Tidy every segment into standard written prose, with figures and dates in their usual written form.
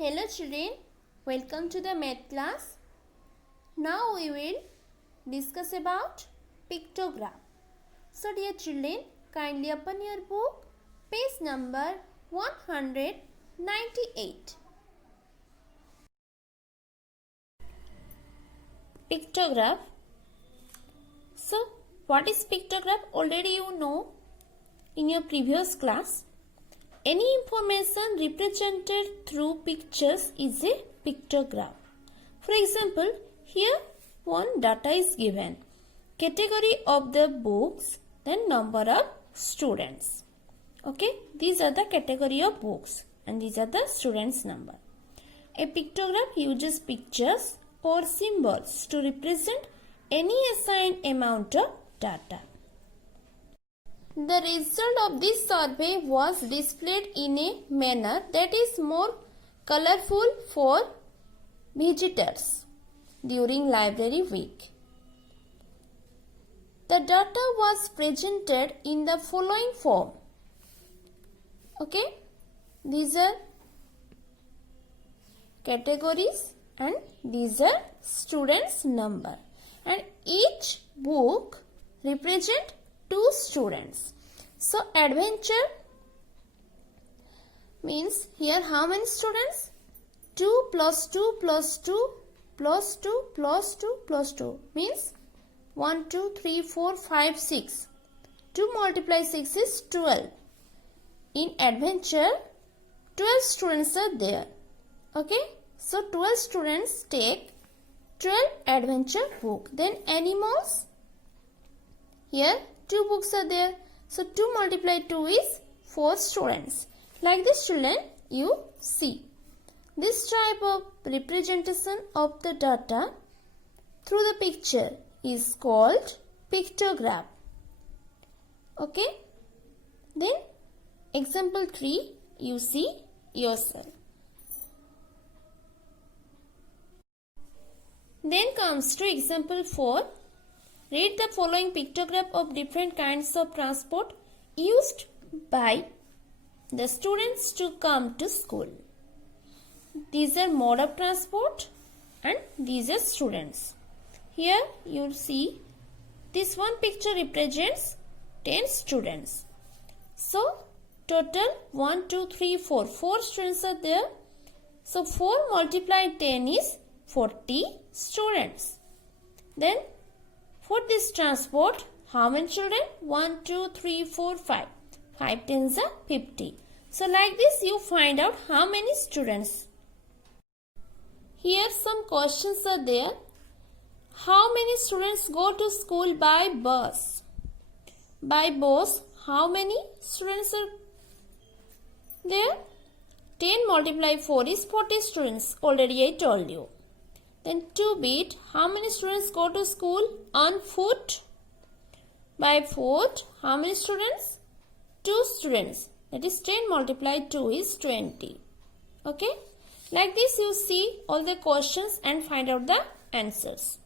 Hello children, welcome to the math class. Now we will discuss about pictograph. So dear children, kindly open your book, page number 198. Pictograph. So what is pictograph? Already you know in your previous class. Any information represented through pictures is a pictograph. For example, here one data is given. Category of the books, then number of students. Okay, these are the category of books and these are the students' number. A pictograph uses pictures or symbols to represent any assigned amount of data. The result of this survey was displayed in a manner that is more colorful for visitors during library week. The data was presented in the following form. Okay, these are categories and these are students' number, and each book represents 2 students. So adventure means here how many students? 2 plus 2 plus 2 plus 2 plus 2 plus 2 means 1, 2, 3, 4, 5, 6. 2 multiply 6 is 12. In adventure 12 students are there. Okay, so 12 students take 12 adventure book. Then animals, here 2 books are there. So 2 multiply 2 is 4 students. Like this children, you see. This type of representation of the data through the picture is called pictograph. Okay. Then example 3 you see yourself. Then comes to example 4. Read the following pictograph of different kinds of transport used by the students to come to school. These are mode of transport and these are students. Here you see this one picture represents 10 students. So total 1, 2, 3, 4. 4 students are there. So 4 multiplied 10 is 40 students. Then for this transport, how many children? 1, 2, 3, 4, 5. 5 tens are 50. So like this you find out how many students. Here some questions are there. How many students go to school by bus? By bus, how many students are there? 10 multiply 4 is 40 students. Already I told you. Then 2 bit, how many students go to school on foot? By foot, how many students? 2 students. That is 10 multiplied 2 is 20. Okay. Like this you see all the questions and find out the answers.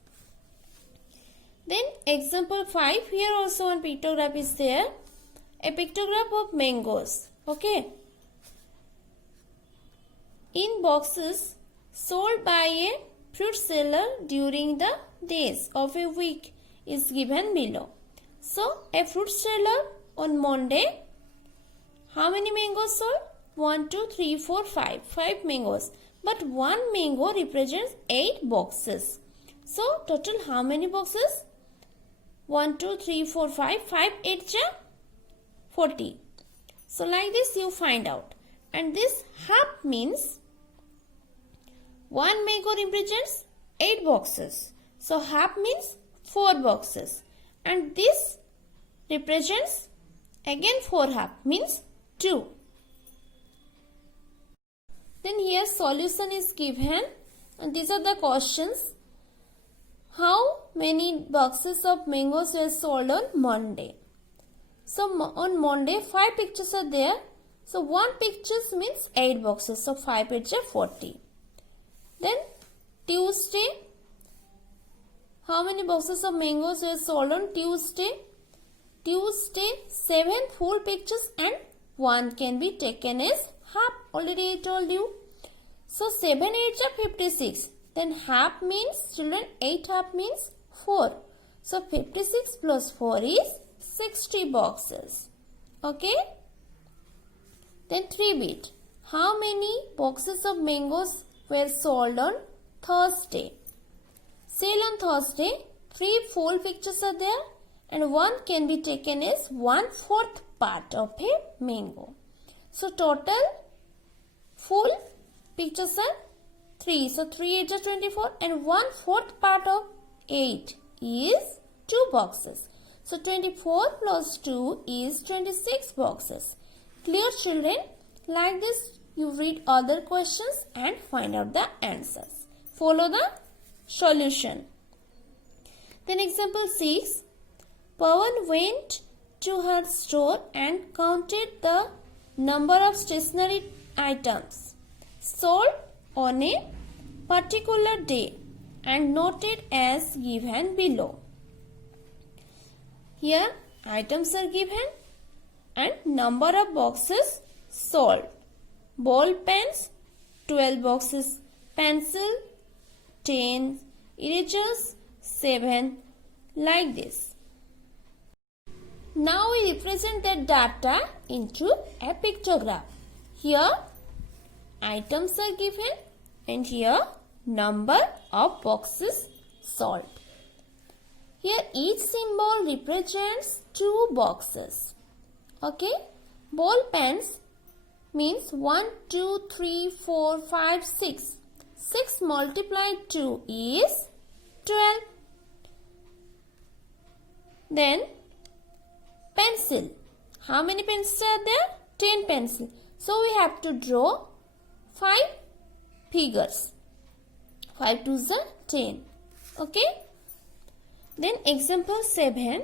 Then example 5, here also one pictograph is there. A pictograph of mangoes. Okay. In boxes sold by a fruit seller during the days of a week is given below. So, a fruit seller on Monday, how many mangoes sold? 1, 2, 3, 4, 5. 5 mangoes. But 1 mango represents 8 boxes. So, total how many boxes? 1, 2, 3, 4, 5. 5, 8 are 40. So, like this you find out. And this half means 1 mango represents 8 boxes. So half means 4 boxes. And this represents again 4 half means 2. Then here solution is given. And these are the questions. How many boxes of mangoes were sold on Monday? So on Monday 5 pictures are there. So 1 pictures means 8 boxes. So 5 8 are 40. Then Tuesday, how many boxes of mangoes were sold on Tuesday? Tuesday 7 full pictures and 1 can be taken as half. Already I told you. So 7 8s are 56. Then half means, children, 8 half means 4. So 56 plus 4 is 60 boxes. Okay. Then 3-bit. How many boxes of mangoes were sold on Thursday? Sale on Thursday, 3 full pictures are there and one can be taken as 1/4 part of a mango. So total full pictures are 3. So 3 8s are 24 and 1/4 part of 8 is 2 boxes. So 24 plus 2 is 26 boxes. Clear, children? Like this, you read other questions and find out the answers. Follow the solution. Then example 6. Pawan went to her store and counted the number of stationery items sold on a particular day and noted as given below. Here items are given and number of boxes sold. Ball pens 12 boxes, pencil 10, erasers 7, like this. Now we represent that data into a pictograph. Here items are given and here number of boxes sold. Here each symbol represents 2 boxes. Okay. Ball pens means 1, 2, 3, 4, 5, 6. 6 multiplied 2 is 12. Then pencil. How many pencils are there? 10 pencils. So we have to draw 5 figures. 5 2s are 10. Okay. Then example 7.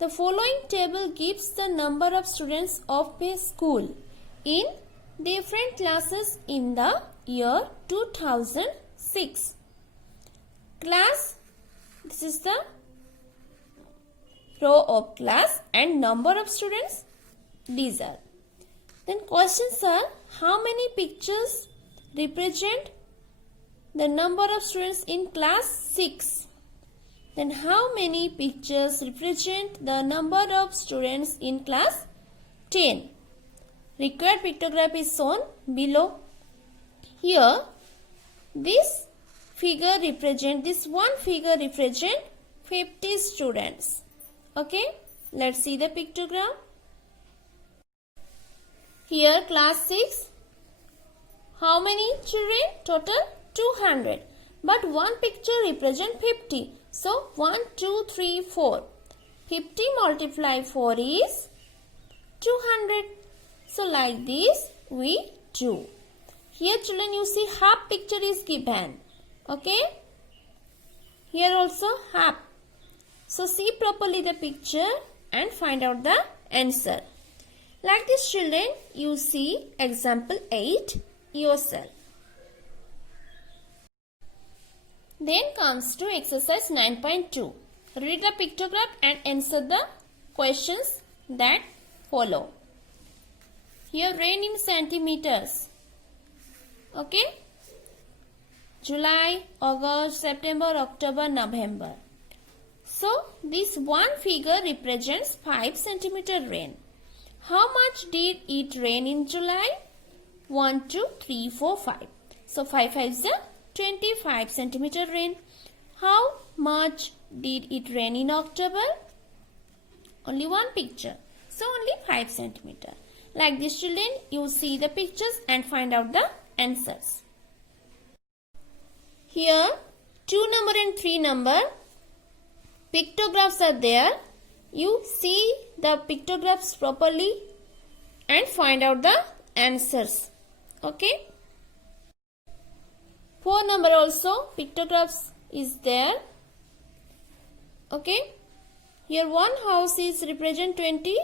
The following table gives the number of students of a school in different classes in the year 2006. Class, this is the row of class and number of students, these are. Then questions are, how many pictures represent the number of students in class 6? Then how many pictures represent the number of students in class 10? Required pictograph is shown below. Here, this one figure represent 50 students. Okay, let's see the pictogram. Here class 6. How many children? Total 200. But one picture represent 50. So 1, 2, 3, 4. 50 multiply 4 is 200. So like this we do. Here children, you see half picture is given. Okay. Here also half. So see properly the picture and find out the answer. Like this children, you see example 8 yourself. Then comes to exercise 9.2. Read the pictograph and answer the questions that follow. Here rain in centimeters. Okay. July, August, September, October, November. So this one figure represents 5 centimeter rain. How much did it rain in July? 1, 2, 3, 4, 5. So 5 5s are 25 centimeter rain. How much did it rain in October? Only one picture. So only 5 centimeter. Like this children, you see the pictures and find out the answers. Here 2 number and 3 number pictographs are there. You see the pictographs properly and find out the answers. Okay. 4 number also pictographs is there. Okay. Here one house is represent 20.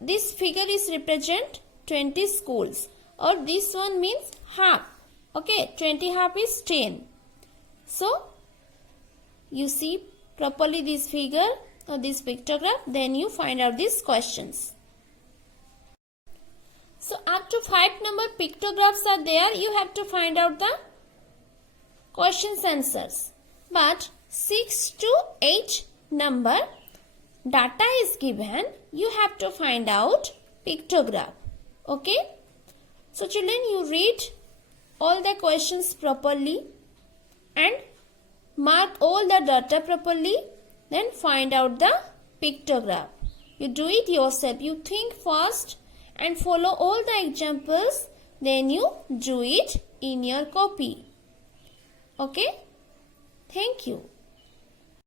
This figure is represent 20 schools. Or this one means half. Okay. 20 half is 10. So you see properly this figure or this pictograph, then you find out these questions. So up to 5 number pictographs are there. You have to find out the questions answers. But 6 to 8 number data is given. You have to find out pictograph. Okay. So children, you read all the questions properly and mark all the data properly. Then find out the pictograph. You do it yourself. You think first and follow all the examples. Then you do it in your copy. Okay. Thank you.